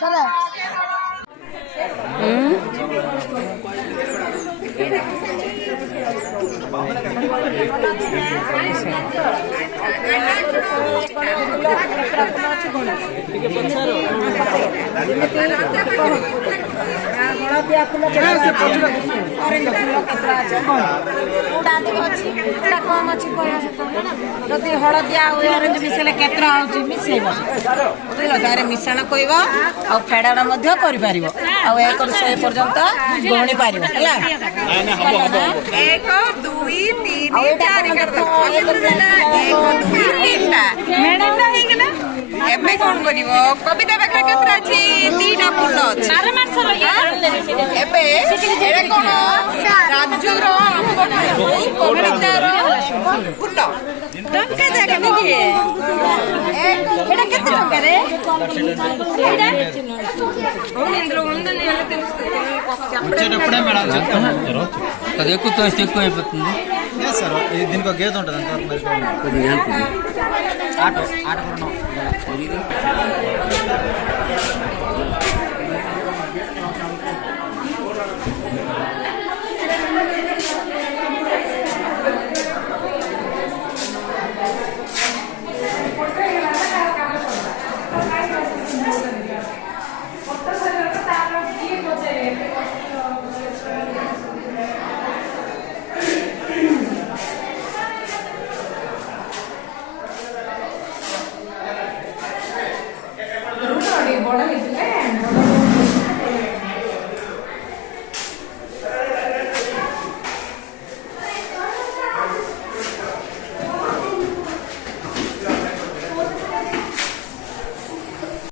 चलो हलदिया फूल कम अच्छी जदि हलदिया ऑरेंज मिसेले केतरा आउची मिसेइब बुझल तारे मिश्रण कहब आ फेड़ाण मध्य करि पारिबो आ 1 ରୁ 100 पर्यंत गणी पारिबो हला 1 2 3 4 कर दो 1 2 3 मैडम हे गेला एबे कोन करिवो कविता पाखरे केतरा अछि 3टा फूल अछि सारे मास एबे एरे कोन राजूर कवितार फूल टंका जाके देखिए एटा केते टंका रे एटा इंद्र वंदन याते చెప్పుడే మేడం చెప్తాను అది ఎక్కువ ఎక్కువ అయిపోతుంది ఏ సార్ ఈ దీనికి గేదె ఉంటుంది అంతవరకు మరి కొద్దిగా ఆటో కొన్నాం